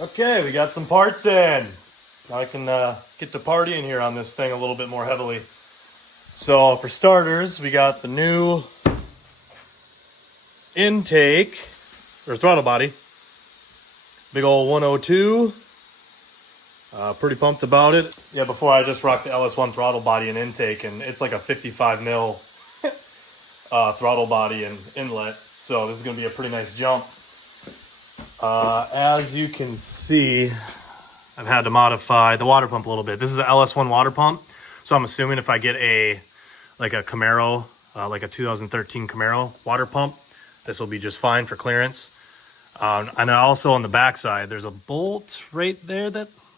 Okay, we got some parts in. Now I can get to partying here on this thing a little bit more heavily. So for starters, we got the new intake, or throttle body. Big old 102. Pretty pumped about it. Yeah, before I just rocked the LS1 throttle body and intake, and it's like a 55 mil throttle body and inlet. So this is going to be a pretty nice jump. As you can see, I've had to modify the water pump a little bit. This is an LS1 water pump, so I'm assuming if I get a Camaro, like a 2013 Camaro water pump, this will be just fine for clearance. And also on the backside, there's a bolt right there.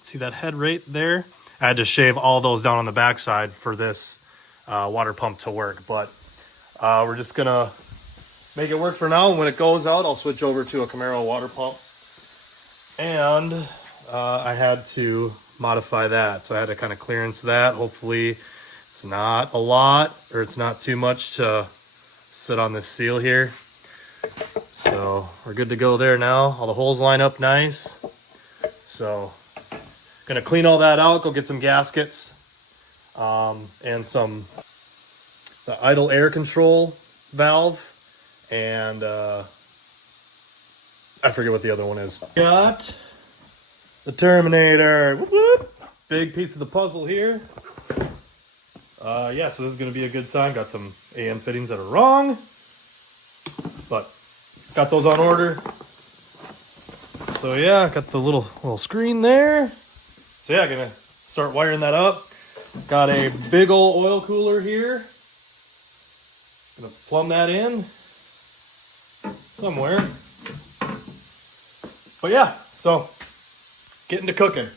See that head right there? I had to shave all those down on the backside for this water pump to work, but we're just gonna make it work for now. When it goes out, I'll switch over to a Camaro water pump. And I had to modify that, so I had to kind of clearance that. Hopefully it's not a lot, or it's not too much to sit on this seal here. So we're good to go there now. All the holes line up nice. So gonna clean all that out, go get some gaskets, and the idle air control valve, and I forget what the other one is. Got the Terminator. Whoop, whoop. Big piece of the puzzle here. Yeah, so this is going to be a good time. Got some AM fittings that are wrong, but got those on order. So yeah, got the little screen there. So yeah, gonna start wiring that up. Got a big old oil cooler here. Gonna plumb that in somewhere. But yeah, so getting to cooking.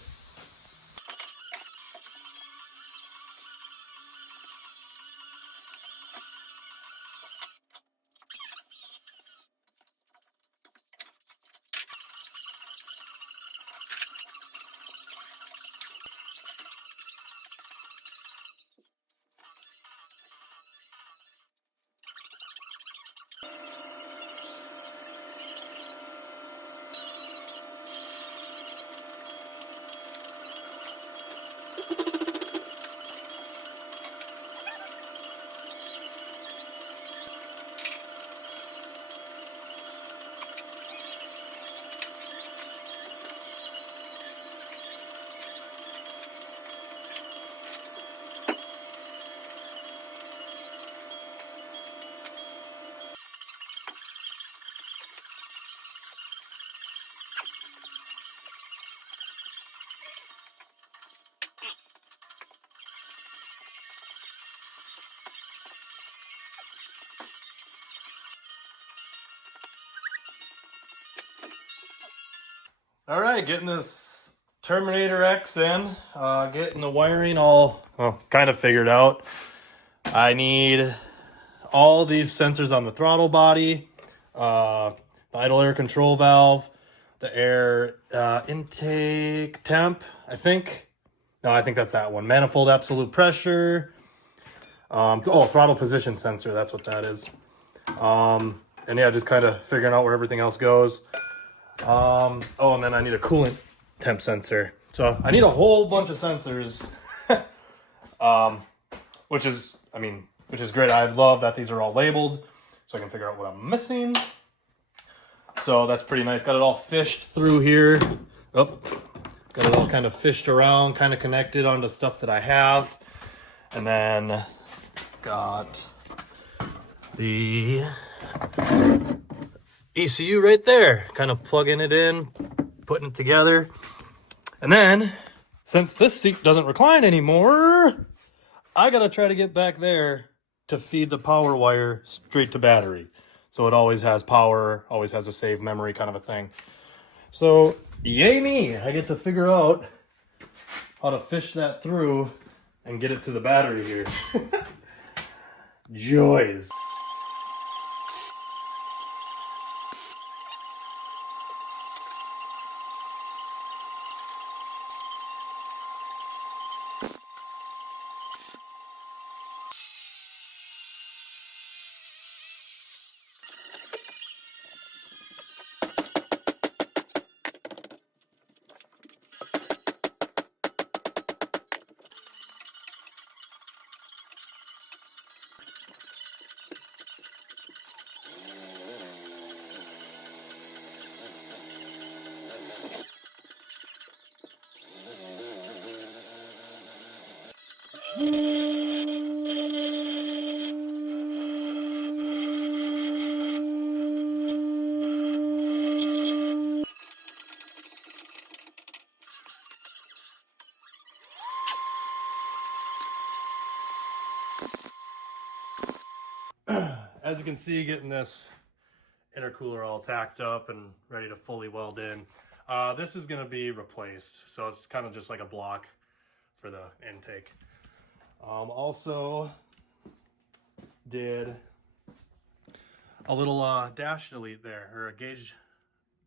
All right, getting this Terminator X in, getting the wiring all kind of figured out. I need all these sensors on the throttle body, the idle air control valve, the air intake temp, I think. No, I think that's that one. Manifold absolute pressure. Throttle position sensor, that's what that is. And yeah, just kind of figuring out where everything else goes. And then I need a coolant temp sensor. So I need a whole bunch of sensors, which is great. I love that these are all labeled so I can figure out what I'm missing. So that's pretty nice. Got it all fished through here. Got it all kind of fished around, kind of connected onto stuff that I have. And then got the ECU right there, kind of plugging it in, putting it together. And then, since this seat doesn't recline anymore, I gotta try to get back there to feed the power wire straight to battery. So it always has power, always has a save memory kind of a thing. So, yay me, I get to figure out how to fish that through and get it to the battery here. Joys. As you can see, getting this intercooler all tacked up and ready to fully weld in. This is going to be replaced, so it's kind of just like a block for the intake. Also did a little dash delete there, or a gauge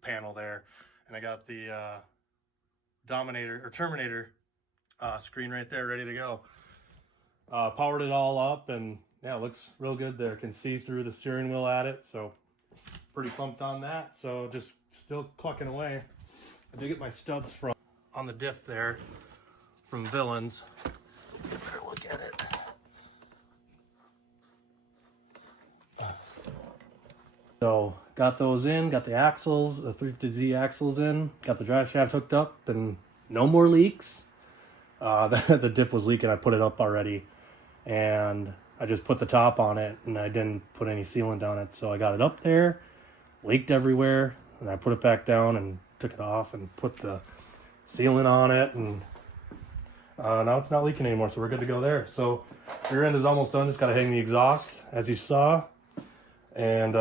panel there, and I got the terminator screen right there ready to go. Powered it all up, and yeah, it looks real good there. Can see through the steering wheel at it, so pretty pumped on that. So just still clucking away. I did get my stubs from on the diff there from Villains. Get a better look at it. So got those in, got the axles, the 350Z axles in, got the drive shaft hooked up, and no more leaks. The diff was leaking. I put it up already, and I just put the top on it, and I didn't put any sealant on it. So I got it up there, leaked everywhere, and I put it back down and took it off and put the sealant on it, and now it's not leaking anymore, so we're good to go there. So rear end is almost done. Just got to hang the exhaust, as you saw, and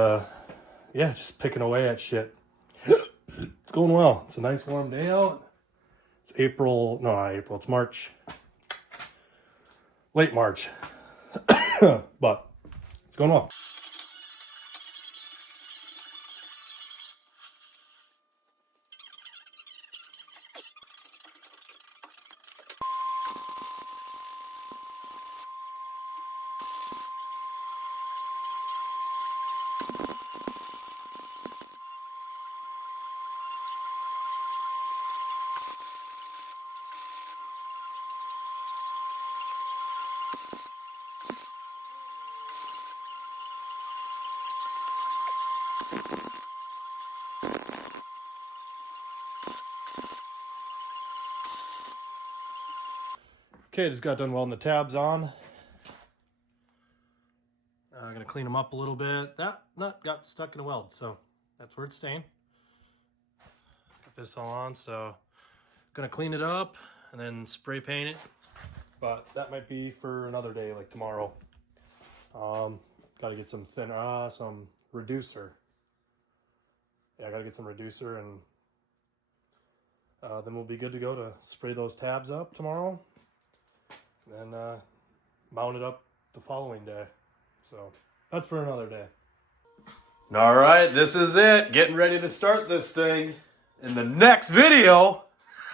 yeah, just picking away at shit. It's going well. It's a nice warm day out. It's April, no, not April, it's March. Late March. But it's going well. Okay, just got done welding the tabs on. I'm gonna clean them up a little bit. That nut got stuck in a weld, so that's where it's staying. Got this all on, so gonna clean it up and then spray paint it. But that might be for another day, like tomorrow. Gotta get some some reducer. Yeah, I gotta get some reducer, and then we'll be good to go to spray those tabs up tomorrow. And mount it up the following day. So that's for another day. All right, this is it. Getting ready to start this thing. In the next video,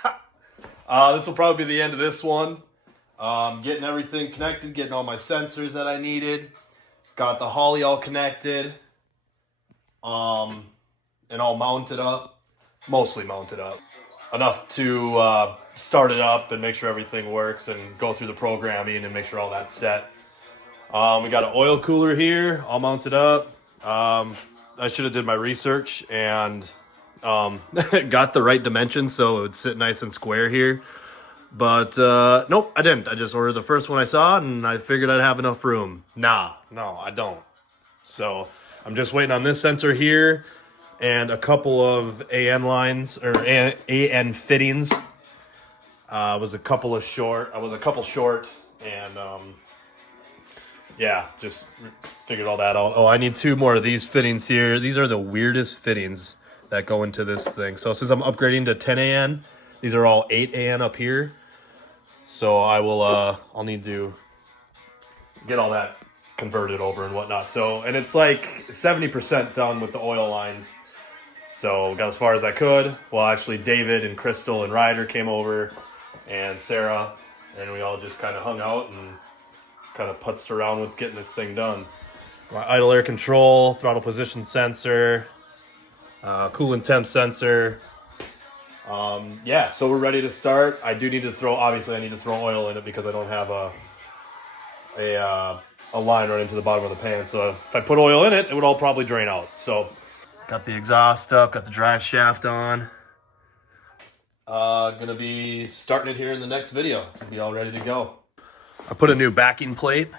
this will probably be the end of this one. Getting everything connected, getting all my sensors that I needed. Got the Holly all connected. And all mounted up. Mostly mounted up. Enough to start it up and make sure everything works and go through the programming and make sure all that's set. We got an oil cooler here, all mounted up. I should have did my research and got the right dimensions so it would sit nice and square here. But nope, I didn't. I just ordered the first one I saw and I figured I'd have enough room. No, I don't. So I'm just waiting on this sensor here and a couple of AN lines or AN fittings. I was a couple short, and yeah, just figured all that out. Oh, I need two more of these fittings here. These are the weirdest fittings that go into this thing. So since I'm upgrading to 10 AN, these are all 8 AN up here. So I will, I'll need to get all that converted over and whatnot. So, and it's like 70% done with the oil lines. So got as far as I could. Well, actually David and Crystal and Ryder came over and Sarah, and we all just kind of hung out and kind of putzed around with getting this thing done. My idle air control, throttle position sensor, coolant temp sensor. Yeah, so we're ready to start. I do need to throw, obviously I need to throw oil in it because I don't have a line right into the bottom of the pan. So if I put oil in it, it would all probably drain out. So got the exhaust up, got the drive shaft on. Gonna be starting it here in the next video. Be all ready to go. I put a new backing plate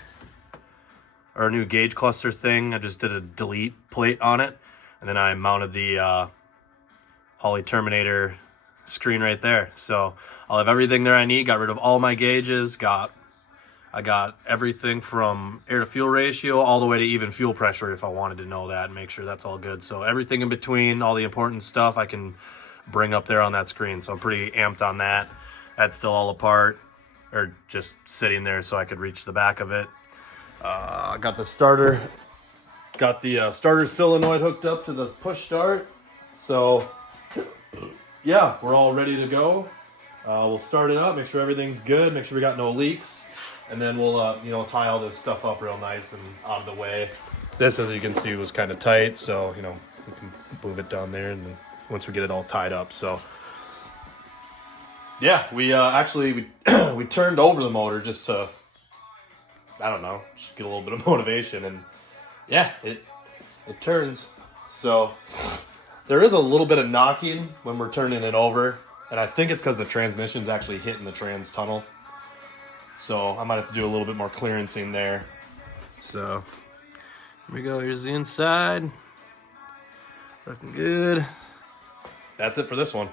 or a new gauge cluster thing. I just did a delete plate on it, and then I mounted the Holley Terminator screen right there. So I'll have everything there I need. Got rid of all my gauges. I got everything from air to fuel ratio all the way to even fuel pressure if I wanted to know that and make sure that's all good. So everything in between, all the important stuff I can bring up there on that screen. So I'm pretty amped on that. That's still all apart or just sitting there so I could reach the back of it. I got the starter solenoid hooked up to the push start. So yeah, we're all ready to go. We'll start it up, make sure everything's good, make sure we got no leaks. And then we'll, tie all this stuff up real nice and out of the way. This, as you can see, was kind of tight, so, we can move it down there and then once we get it all tied up. So, yeah, we actually we turned over the motor just to, I don't know, just get a little bit of motivation. And, yeah, it turns. So, there is a little bit of knocking when we're turning it over. And I think it's because the transmission's actually hitting the trans tunnel. So I might have to do a little bit more clearancing there. So here we go. Here's the inside. Looking good. That's it for this one.